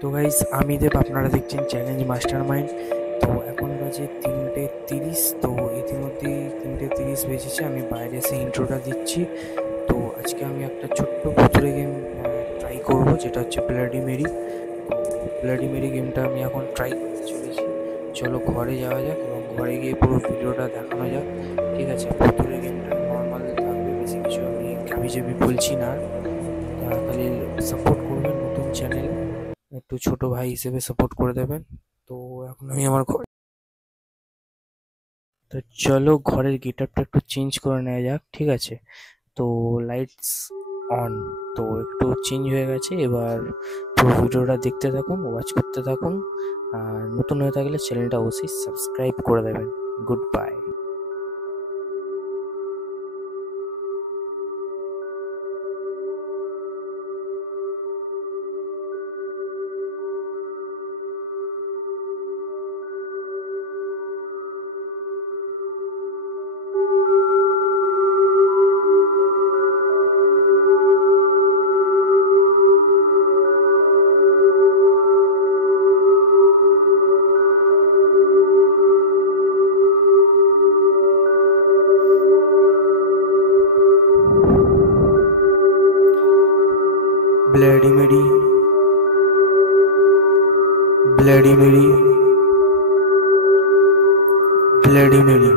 তো গাইস, আমি দেব, আপনারা দেখছেন চ্যালেঞ্জ মাস্টার মাইন্ড। তো এখন বাজে 3:30। তো ইতিমধ্যেই 3:30 বেজেছে, আমি বাইরে এসে ইন্ট্রোটা দিচ্ছি। তো আজকে আমি একটা ছোট্ট ভুতুড়ে গেম ট্রাই করব, যেটা হচ্ছে ব্লাডি মেরি। তো ব্লাডি মেরি গেমটা আমি এখন ট্রাই করতে চলেছি। চলো ঘরে যাওয়া যাক এবং ঘরে গিয়ে পুরো ভিডিওটা দেখানো যাক। ঠিক আছে, ভুতুড়ে গেমটা নর্মাল থাকবে, বেশি কিছু আমি হাবিজাবি বলছি না আর। খালি সাপোর্ট করবেন, নতুন চ্যানেল, একটু ছোট ভাই হিসেবে সাপোর্ট করে দেবেন। তো এখন আমি আমার ঘর, তো চলো ঘরের গেটআপটা একটু চেঞ্জ করে নেওয়া যাক। ঠিক আছে, তো লাইটস অন। তো একটু চেঞ্জ হয়ে গেছে। এবার পুরো ভিডিওটা দেখতে থাকুন, ওয়াচ করতে থাকুন। আর নতুন হয়ে থাকলে চ্যানেলটা অবশ্যই সাবস্ক্রাইব করে দেবেন। Good bye. Bloody Mary, bloody Mary, bloody Mary.